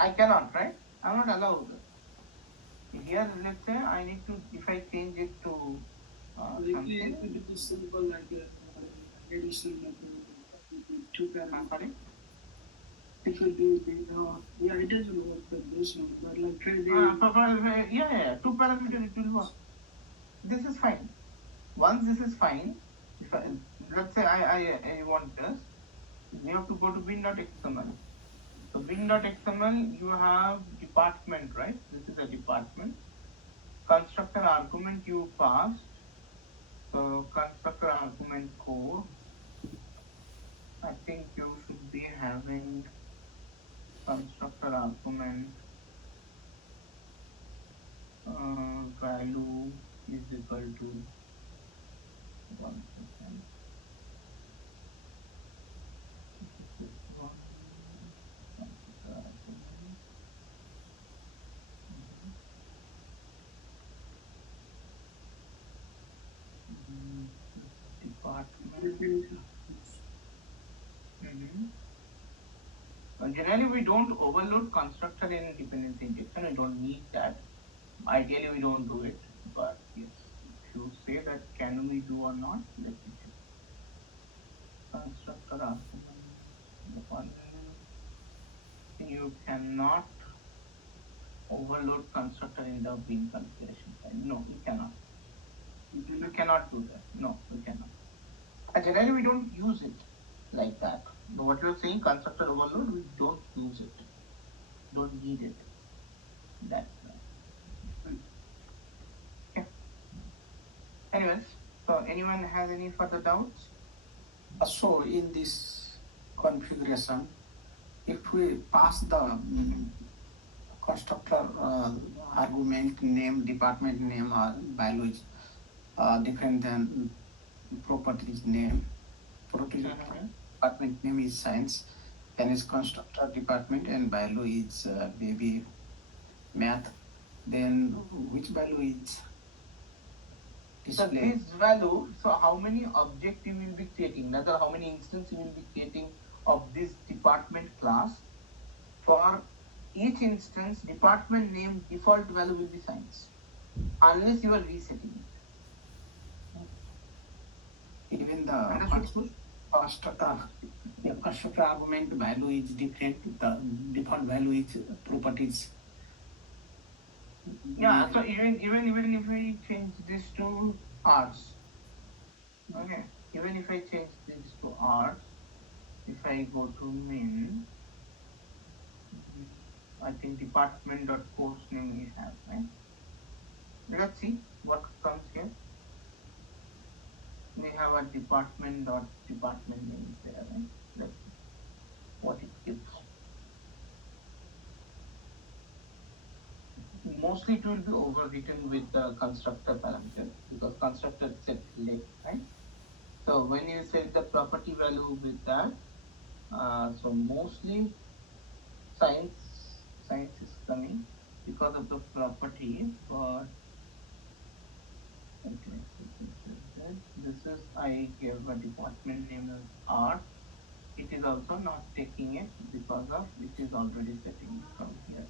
I cannot, right? I'm not allowed. Here, let's say I need to, if I change it to something. It is simple like additional method, two parameters. Sorry? If you do yeah, it doesn't work with this one, but like Yeah, 2 parameter it will work. This is fine. Once this is fine, if I, let's say I want this, you have to go to bin.xml. So bin.xml, you have department, right? This is a department. Constructor argument you passed. So constructor argument code. I think you should be having constructor argument value is equal to 1%. This is one constructor argument. Department. Generally, we don't overload constructor in dependency injection. We don't need that. Ideally, we don't do it. But yes, if you say that can we do or not, let me check. Constructor argument. You cannot overload constructor in the bin configuration file. No, we cannot. We cannot do that. No, we cannot. Generally, we don't use it like that. What you're saying, constructor overload, we don't use it. Don't need it. That's right. Okay. Anyways, so anyone has any further doubts? So in this configuration, if we pass the constructor argument name, department name or value is different than properties name. Department name is science, then is constructor department, and value is maybe math. Then which value is displayed? So this value, so how many objects you will be creating, rather how many instances you will be creating of this department class. For each instance, department name default value will be science, unless you are resetting it. Even the constructor argument value is different. The default value is properties. Yeah, so even if we change this to hours, okay, even if I change this to hours, if I go to min, I think department.course name we have, right? Let's see what comes here. We have a department name there, right? Let's see what it gives. Mostly it will be overwritten with the constructor parameter because constructor set late, right? So when you set the property value with that, so mostly science is coming because of the property. But okay, this is I gave a department name as art. It is also not taking it because of it is already setting it from here.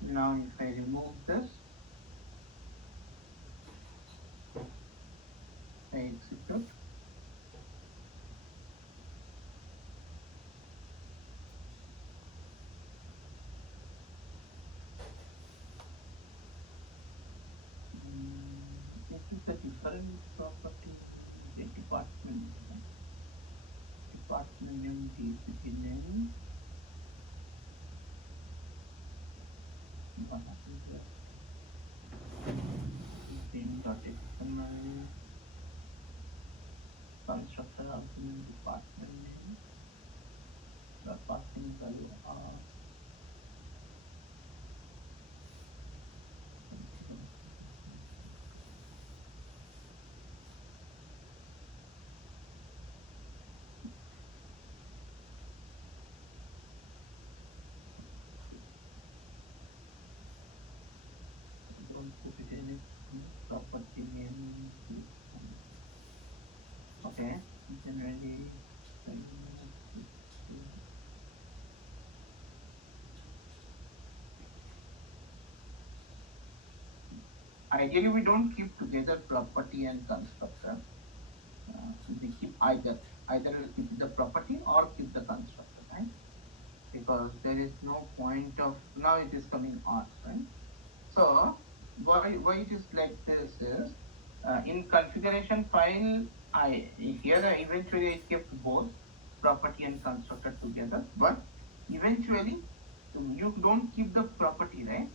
Now if I remove this, I execute. This is a different property. The department name, DCP name. What happens here? Bin.xml constructor argument department name. The passing value are don't put it in it property name. Okay, generally Ideally, we don't keep together property and constructor. We keep either keep the property or keep the constructor, right? Because there is no point of now it is coming odd, right? So why it is like this is in configuration file I here eventually I kept both property and constructor together, but eventually you don't keep the property, right?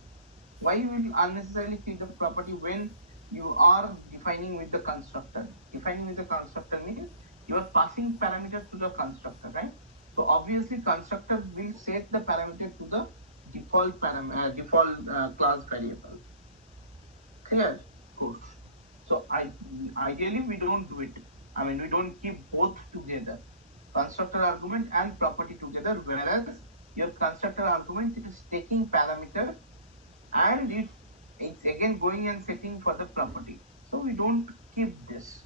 Why you will unnecessarily keep the property when you are defining with the constructor? Defining with the constructor means you are passing parameters to the constructor, right? So obviously constructor will set the parameter to the default class variable. Clear? Good. So ideally we don't do it. I mean we don't keep both together, constructor argument and property together, whereas your constructor argument is taking parameter and it's again going and setting for the property. So we don't keep this.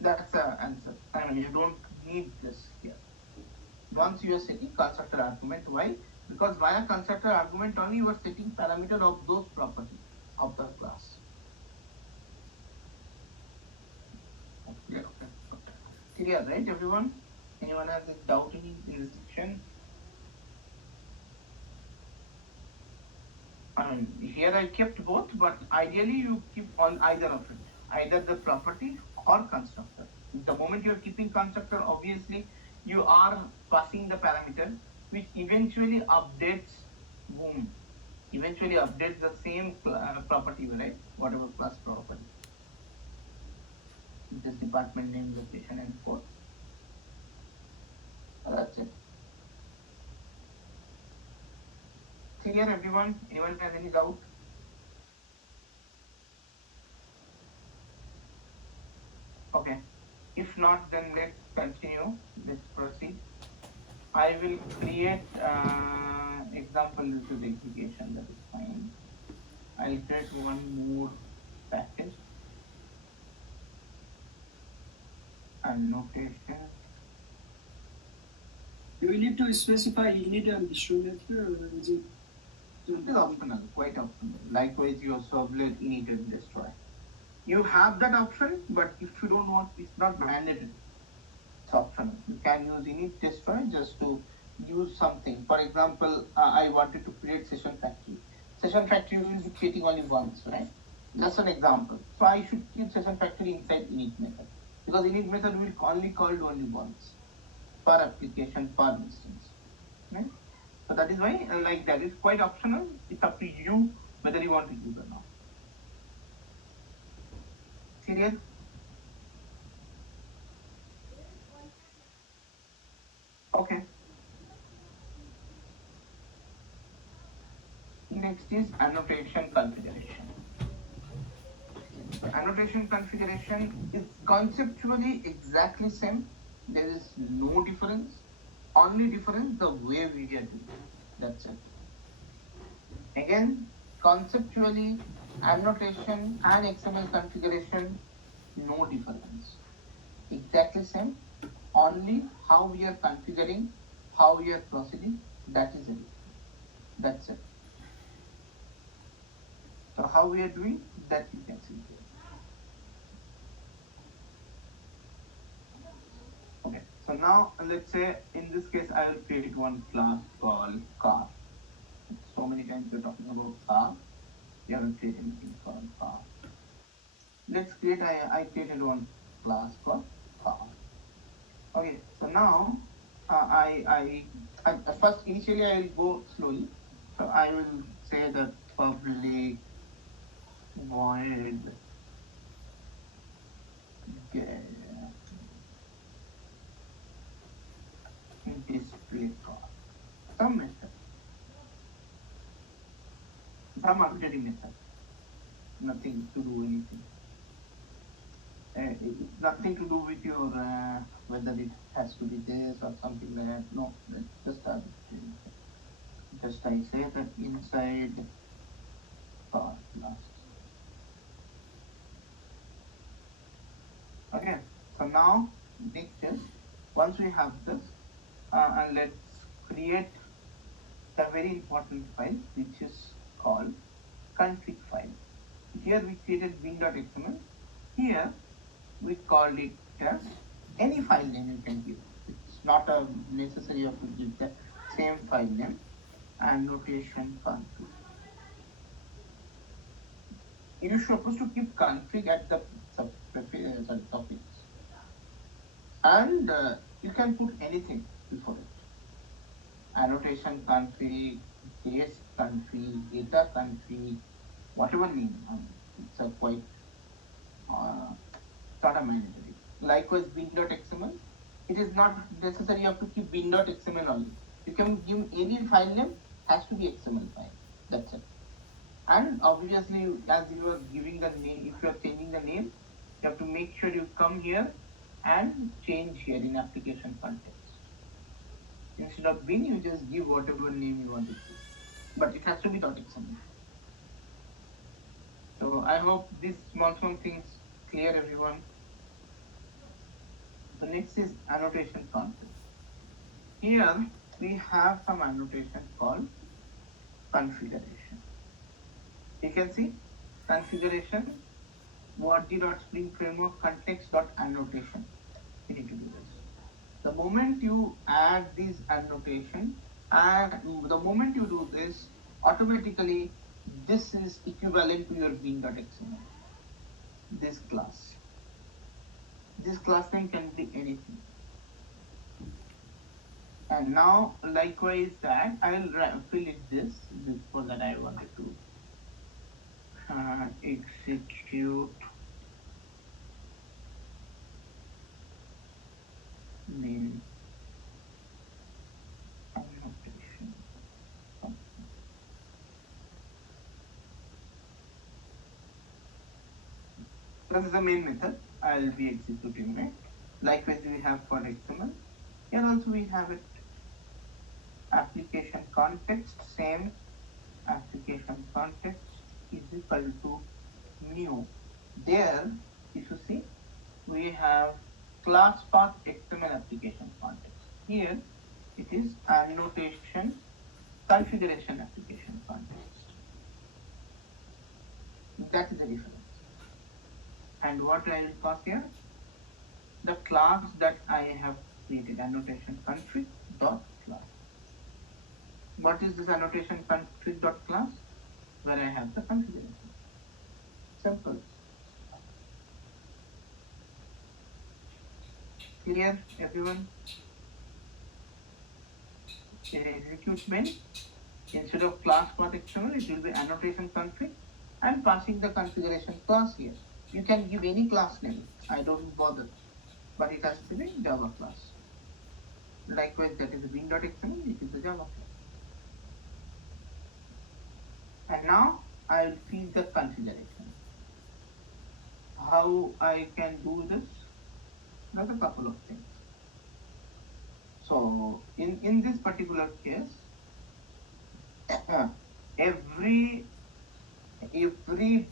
That's the answer. I mean you don't need this here. Once you are setting constructor argument, why? Because via constructor argument only you are setting parameter of those property of the class. Yeah, okay. Clear, right, everyone? Anyone has a doubt in this section? I mean, here I kept both, but ideally you keep on either of it, either the property or constructor. The moment you are keeping constructor, obviously you are passing the parameter, which eventually updates, boom, eventually updates the same property, right? Whatever class property. This department name, location, and code. That's it. Clear, everyone? Anyone has any doubt? Okay. If not, then let's continue. Let's proceed. I will create example. This is execution. That is fine. I'll create one more package. Annotation. Do we need to specify init and destroy or is it? It is optional, quite optional. Likewise, your servlet init and destroy. You have that option, but if you don't want, it's not mandatory. It's optional. You can use init destroy just to use something. For example, I wanted to create session factory. Session factory will be creating only once, right? That's an example. So I should keep session factory inside init method because init method will only called only once per application per instance, right? So that is why like that is quite optional. It's up to you whether you want to use or not. Serious? Okay. Next is annotation configuration. Annotation configuration is conceptually exactly same. There is no difference. Only difference the way we are doing it. That's it. Again, conceptually, annotation and XML configuration, no difference. Exactly same. Only how we are configuring, how we are proceeding, that is it. That's it. So how we are doing, that you can see here. Okay, so now let's say in this case I will create one class called car. So many times we're talking about car. We haven't created anything called car. Let's create, I created one class called car. Okay, so now I first initially I will go slowly. So I will say that public void get display car. Some method. Some arbitrary method. Nothing to do anything. It's nothing to do with your whether it has to be this or something like that. No, that's just arbitrary. Just I say that inside car class. Okay, so now next is once we have this, and let's create a very important file which is called config file. here we created bin.xml. Here we called it as any file name you can give. It's not a necessary you have to give the same file name. Annotation config. You're supposed to keep config at the suffix, and you can put anything before it. Annotation config, case config, data config, whatever name. It's a quite not a mandatory. Likewise, bin.xml. It is not necessary you have to keep bin.xml only. You can give any file name, has to be XML file. That's it. And obviously, as you are giving the name, if you are changing the name, you have to make sure you come here and change here in application context. Instead of bin, you just give whatever name you want to give. But it has to be .xml. So I hope these small things clear everyone. The next is annotation config. Here we have some annotation called configuration. You can see configuration word.spring framework context.annotation. You need to do this. The moment you add this annotation, and the moment you do this, automatically this is equivalent to your bin.xml. This class. This class name can be anything. And now likewise that I will fill it this. Before that I wanted to execute main annotation. This is the main method I will be executing it. Likewise we have for XML. Here also we have it. Application context, same application context is equal to new. There, if you see, we have class path XML application context. Here, it is annotation configuration application context. That is the difference. And what I will pass here? The class that I have created, annotation config dot class. What is this annotation config dot class? Where I have the configuration. Simple. Clear, everyone? In execute main, instead of class path XML, it will be annotation config and passing the configuration class here. You can give any class name. I don't bother, but it has to be Java class. Likewise, that is the bin.xml, it is the Java class. And now I will feed the configuration. How I can do this? There's a couple of things. So in this particular case, every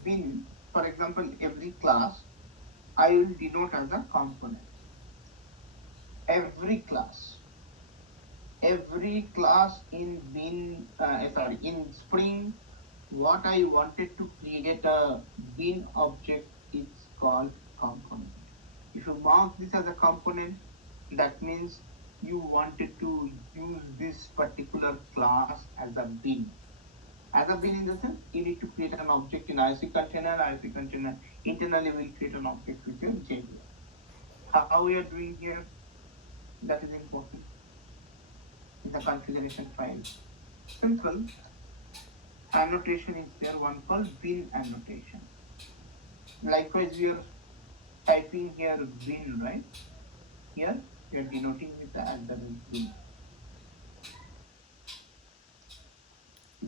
bin, for example, every class, I will denote as a component. Every class in bin, in Spring, what I wanted to create a bin object is called component. If you mark this as a component, that means you wanted to use this particular class as a bin. As a bin in the sense, you need to create an object in IC container. Internally will create an object with your JVM. How we are doing here, that is important in the configuration file. Simple. Annotation is there, one called bin annotation. Likewise, we are typing here bin, right? Here we are denoting with the bin.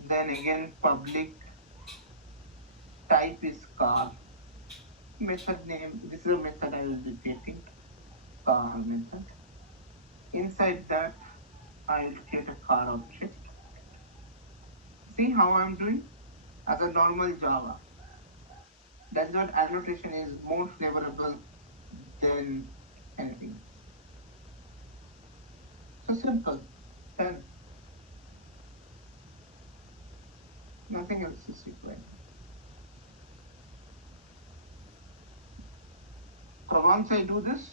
Then again, public type is car. Method name, this is a method I will be creating, car method. Inside that, I will create a car object. See how I am doing? As a normal Java. That's what annotation is more favorable than anything. So simple. Then nothing else is required. So once I do this,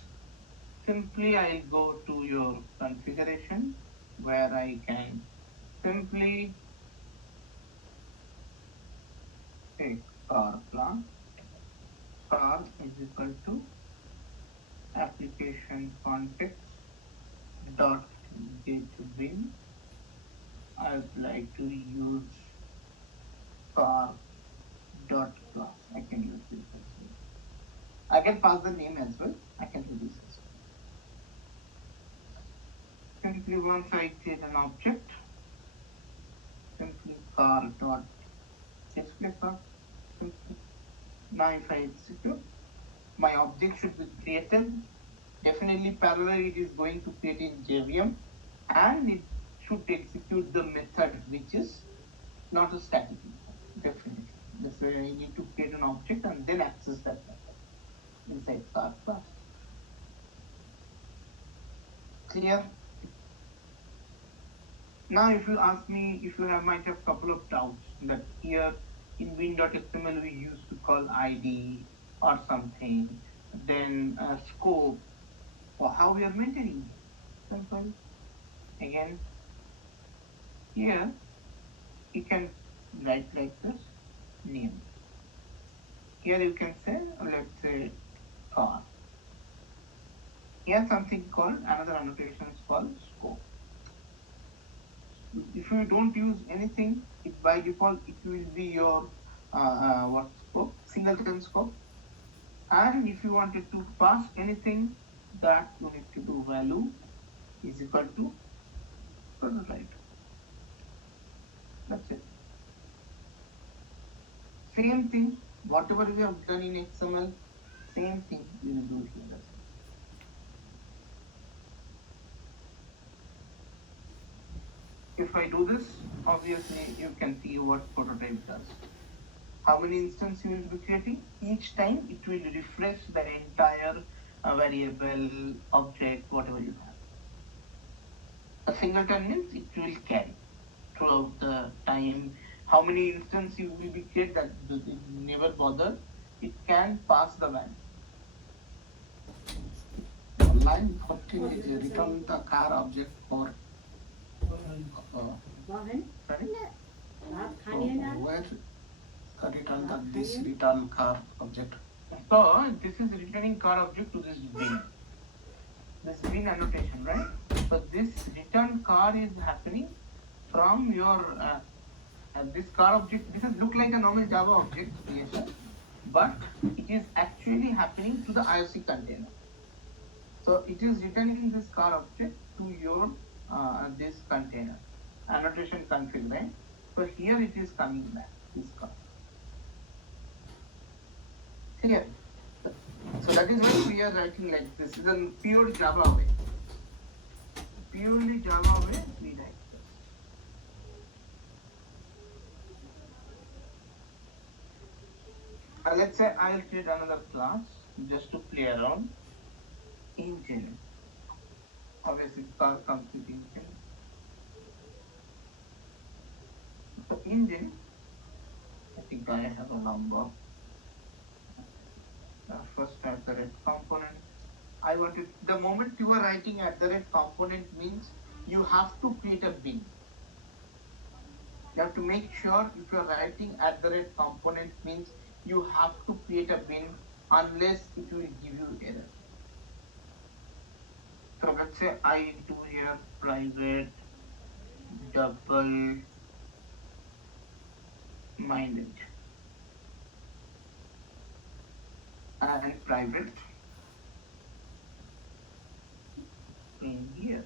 simply I go to your configuration where I can simply take car class. Car is equal to application context dot get bin. I would like to use car dot class. I can use this as well. I can pass the name as well. I can do this as well. Simply once I create an object, simply car dot display car. Simply. Now if I execute, my object should be created. Definitely parallel it is going to create in JVM, and it should execute the method which is not a static method. Definitely. That's why I need to create an object and then access that method inside car class. Clear? Now if you ask me, if you might have couple of doubts that here in win.xml we used to call ID or something, then scope, or how we are maintaining it. Simple. Again, here you can write like this, name. Here you can say, let's say car. Here something called, another annotation is called scope. If you don't use anything, it by default it will be your what scope, singleton scope. And if you wanted to pass anything, that you need to do value is equal to prototype. That's it. Same thing, whatever we have done in XML, same thing we will do here. If I do this, obviously you can see what prototype does. How many instances you will be creating? Each time it will refresh the entire variable, object, whatever you have. A singleton means it will carry throughout the time. How many instances you will be created, that it never bother. It can pass the value. Line 14 is return the car object for Sorry? where return the this return car object. So this is returning car object to this bin. This bin annotation, right? So this return car is happening from your this car object. This is look like a normal Java object creation, but it is actually happening to the IOC container. So it is returning this car object to your this container annotation config, right? So here it is coming back this car. Clear? So that is why we are writing like this. This is a pure Java way. Purely Java way we write this. Let's say I'll create another class just to play around. Engine. Obviously, car comes with engine. So engine, I think I have a number. First at the red component. I wanted, the moment you are writing at the red component means you have to create a bin. You have to make sure if you are writing at the red component means you have to create a bin, unless it will give you error. So let's say I do here private double mileage and private in here.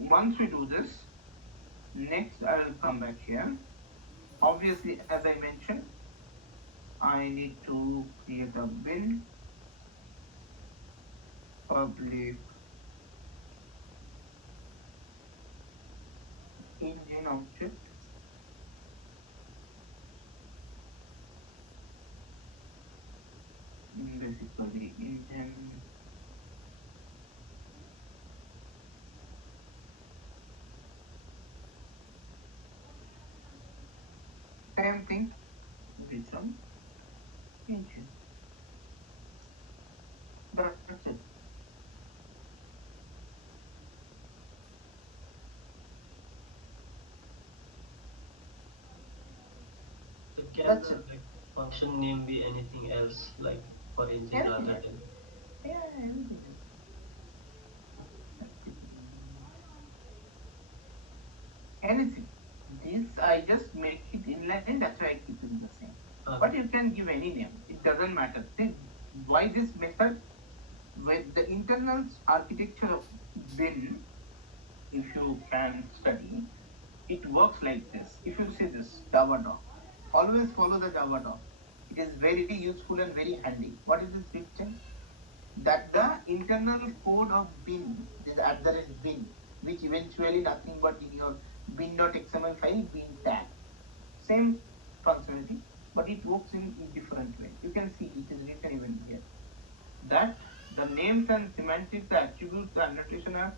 Once we do this, next I will come back here. Obviously, as I mentioned, I need to create a bin public engine object basically engine same thing return engine. That's it. So can That's the it. like, function name be anything else, like for engine Anything rather else. than? Yeah, anything else. Anything. This I just make it inline, that's why I keep it the same. But you can give any name, it doesn't matter. See, why this method? With the internal architecture of bin, if you can study, it works like this. If you see this Java doc, always follow the Java doc. It is very useful and very handy. What is this written? That the internal code of bin, this bin, which eventually nothing but in your bin.xml file, bin tag. Same functionality, but it works in different way. You can see it is written even here. That the names and semantics, the attributes, the annotation are